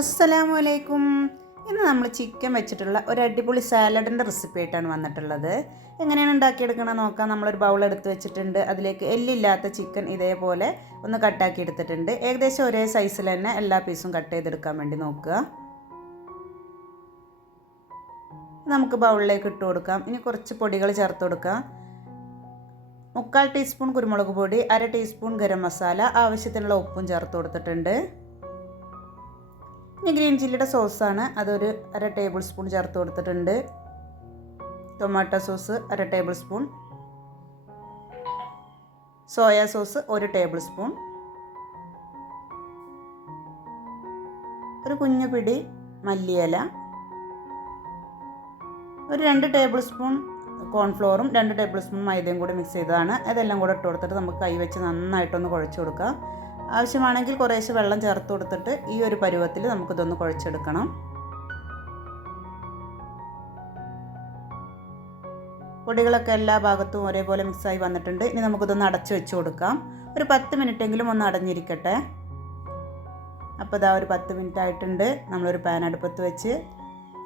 അസ്സലാമു അലൈക്കും. ഇന്ന് നമ്മൾ ചിക്കൻ വെച്ചിട്ടുള്ള ഒരു അടിപൊളി സാലഡിൻ്റെ റെസിപ്പി ആയിട്ടാണ് വന്നിട്ടുള്ളത്. എങ്ങനെയാണ് ഉണ്ടാക്കിയെടുക്കണം നോക്കാം. നമ്മളൊരു ബൗൾ എടുത്ത് വെച്ചിട്ടുണ്ട്. അതിലേക്ക് എല്ലില്ലാത്ത ചിക്കൻ ഇതേപോലെ ഒന്ന് കട്ടാക്കി എടുത്തിട്ടുണ്ട്. ഏകദേശം ഒരേ സൈസിൽ തന്നെ എല്ലാ പീസും കട്ട് ചെയ്തെടുക്കാൻ വേണ്ടി നോക്കുക. നമുക്ക് ബൗളിലേക്ക് ഇട്ട് കൊടുക്കാം. ഇനി കുറച്ച് പൊടികൾ ചേർത്ത് കൊടുക്കാം. 3/4 ടീസ്പൂൺ കുരുമുളക് പൊടി, 1/2 ടീസ്പൂൺ ഗരം മസാല, ആവശ്യത്തിനുള്ള ഉപ്പും ചേർത്ത് കൊടുത്തിട്ടുണ്ട്. ഇനി ഗ്രീൻ ചില്ലിയുടെ സോസാണ്, അതൊരു 1/2 ടേബിൾ സ്പൂൺ ചേർത്ത് കൊടുത്തിട്ടുണ്ട്. Tomato sauce 1/2 table spoon, soya sauce 1 table spoon, ഒരു കുഞ്ഞു പിടി മല്ലിയില, ഒരു 2 ടേബിൾ സ്പൂൺ കോൺഫ്ലോറും 2 ടേബിൾ സ്പൂൺ മൈദയും കൂടി മിക്സ് ചെയ്തതാണ്. അതെല്ലാം കൂടെ ഇട്ട് കൊടുത്തിട്ട് നമുക്ക് കൈ വെച്ച് നന്നായിട്ടൊന്ന് കുഴച്ച് കൊടുക്കാം. ആവശ്യമാണെങ്കിൽ കുറേശ്ശെ വെള്ളം ചേർത്ത് കൊടുത്തിട്ട് ഈ ഒരു പരുവത്തിൽ നമുക്കിതൊന്ന് കുഴച്ചെടുക്കണം. പൊടികളൊക്കെ എല്ലാ ഭാഗത്തും ഒരേപോലെ മിക്സായി വന്നിട്ടുണ്ട്. ഇനി നമുക്കിതൊന്ന് അടച്ചു വെച്ച് കൊടുക്കാം. ഒരു 10 മിനിറ്റെങ്കിലും ഒന്ന് അടഞ്ഞിരിക്കട്ടെ. അപ്പോൾ ഇതാ ഒരു 10 മിനിറ്റ് ആയിട്ടുണ്ട്. നമ്മളൊരു പാൻ അടുപ്പത്ത് വെച്ച്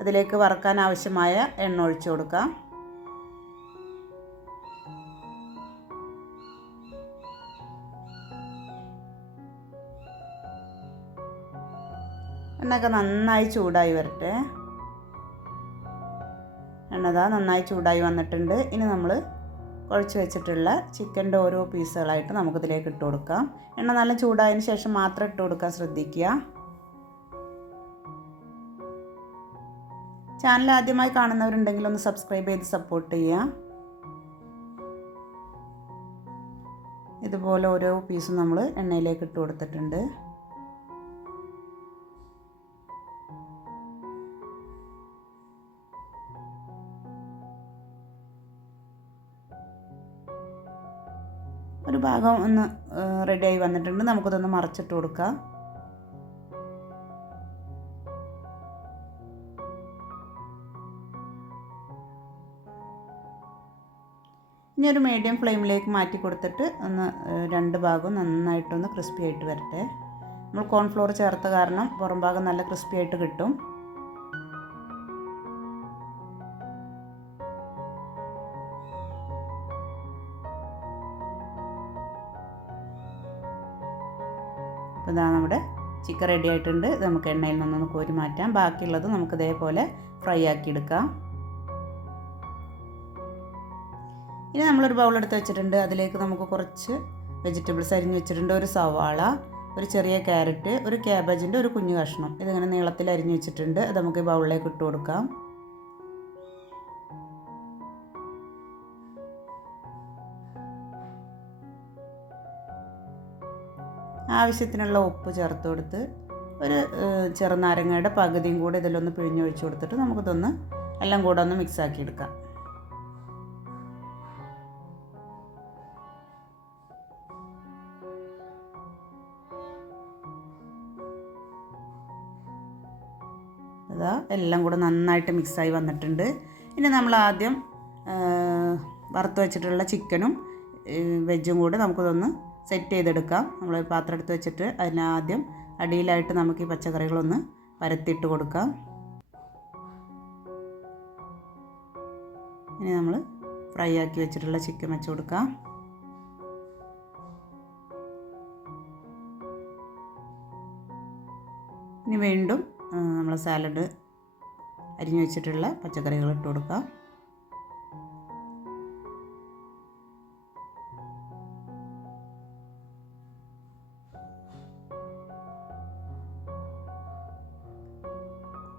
അതിലേക്ക് വറക്കാൻ ആവശ്യമായ എണ്ണ ഒഴിച്ചു കൊടുക്കാം. എണ്ണയൊക്കെ നന്നായി ചൂടായി വരട്ടെ. എണ്ണതാ നന്നായി ചൂടായി വന്നിട്ടുണ്ട്. ഇനി നമ്മൾ കുഴച്ച് വെച്ചിട്ടുള്ള ചിക്കൻ്റെ ഓരോ പീസുകളായിട്ട് നമുക്കിതിലേക്ക് ഇട്ട് കൊടുക്കാം. എണ്ണ നല്ല ചൂടായതിന് ശേഷം മാത്രം ഇട്ട് കൊടുക്കാൻ ശ്രദ്ധിക്കുക. ചാനൽ ആദ്യമായി കാണുന്നവരുണ്ടെങ്കിൽ ഒന്ന് സബ്സ്ക്രൈബ് ചെയ്ത് സപ്പോർട്ട് ചെയ്യുക. ഇതുപോലെ ഓരോ പീസും നമ്മൾ എണ്ണയിലേക്ക് ഇട്ട് കൊടുത്തിട്ടുണ്ട്. ഒരു ഭാഗം ഒന്ന് റെഡിയായി വന്നിട്ടുണ്ട്. നമുക്കിതൊന്ന് മറച്ചിട്ട് കൊടുക്കാം. ഇനി ഒരു മീഡിയം ഫ്ലെയിമിലേക്ക് മാറ്റി കൊടുത്തിട്ട് ഒന്ന് 2 ഭാഗവും നന്നായിട്ടൊന്ന് ക്രിസ്പി ആയിട്ട് വരട്ടെ. നമ്മൾ കോൺഫ്ലോർ ചേർത്ത കാരണം പുറം ഭാഗം നല്ല ക്രിസ്പി ആയിട്ട് കിട്ടും. അപ്പോൾ ഇതാ നമ്മുടെ ചിക്കൻ റെഡി ആയിട്ടുണ്ട്. ഇത് നമുക്ക് എണ്ണയിൽ നിന്നൊന്ന് കോരി മാറ്റാം. ബാക്കിയുള്ളത് നമുക്ക് ഇതേപോലെ ഫ്രൈ ആക്കി എടുക്കാം. ഇനി നമ്മളൊരു ബൗൾ എടുത്ത് വെച്ചിട്ടുണ്ട്. അതിലേക്ക് നമുക്ക് കുറച്ച് വെജിറ്റബിൾസ് അരിഞ്ഞ് വെച്ചിട്ടുണ്ട്. ഒരു സവാള, ഒരു ചെറിയ ക്യാരറ്റ്, ഒരു ക്യാബേജിൻ്റെ ഒരു കുഞ്ഞു കഷ്ണം, ഇതിങ്ങനെ നീളത്തിൽ അരിഞ്ഞ് വെച്ചിട്ടുണ്ട്. അത് നമുക്ക് ഈ ബൗളിലേക്ക് ഇട്ട് കൊടുക്കാം. ആവശ്യത്തിനുള്ള ഉപ്പ് ചേർത്ത് കൊടുത്ത് ഒരു ചെറുനാരങ്ങയുടെ പകുതിയും കൂടെ ഇതിലൊന്ന് പിഴിഞ്ഞൊഴിച്ച് കൊടുത്തിട്ട് നമുക്കിതൊന്ന് എല്ലാം കൂടെ ഒന്ന് മിക്സാക്കി എടുക്കാം. അതാ എല്ലാം കൂടെ നന്നായിട്ട് മിക്സായി വന്നിട്ടുണ്ട്. ഇനി നമ്മൾ ആദ്യം വറുത്ത് വെച്ചിട്ടുള്ള ചിക്കനും വെജും കൂടെ നമുക്കിതൊന്ന് സെറ്റ് ചെയ്തെടുക്കാം. നമ്മൾ പാത്രം എടുത്ത് വെച്ചിട്ട് അതിനാദ്യം അടിയിലായിട്ട് നമുക്ക് ഈ പച്ചക്കറികളൊന്ന് പരത്തിയിട്ട് കൊടുക്കാം. ഇനി നമ്മൾ ഫ്രൈ ആക്കി വെച്ചിട്ടുള്ള ചിക്കൻ വെച്ച് കൊടുക്കാം. ഇനി വീണ്ടും നമ്മൾ സാലഡ് അരിഞ്ഞു വെച്ചിട്ടുള്ള പച്ചക്കറികൾ ഇട്ട് കൊടുക്കാം.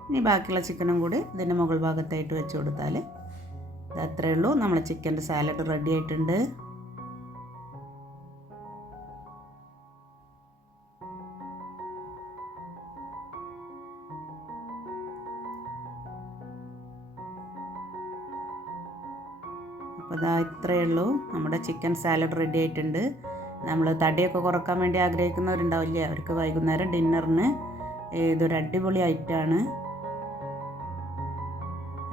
ഇനി ബാക്കിയുള്ള ചിക്കനും കൂടി ഇതിൻ്റെ മുകൾ ഭാഗത്തായിട്ട് വെച്ച് കൊടുത്താൽ ഇത് അത്രയേ ഉള്ളൂ. നമ്മുടെ ചിക്കൻ്റെ സാലഡ് റെഡി ആയിട്ടുണ്ട്. അപ്പോൾ ഇതാ ഇത്രയേ ഉള്ളൂ, നമ്മുടെ ചിക്കൻ സാലഡ് റെഡി ആയിട്ടുണ്ട്. നമ്മൾ തടിയൊക്കെ കുറക്കാൻ വേണ്ടി ആഗ്രഹിക്കുന്നവരുണ്ടാവില്ലേ, അവർക്ക് വൈകുന്നേരം ഡിന്നറിന് ഇതൊരു അടിപൊളി ഐറ്റമാണ്.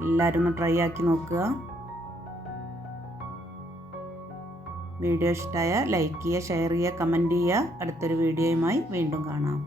എല്ലാവരും ഒന്ന് ട്രൈ ആക്കി നോക്കുക. വീഡിയോ ഇഷ്ടമായ ലൈക്ക് ചെയ്യുക, ഷെയർ ചെയ്യുക, കമൻറ്റ് ചെയ്യുക. അടുത്തൊരു വീഡിയോയുമായി വീണ്ടും കാണാം.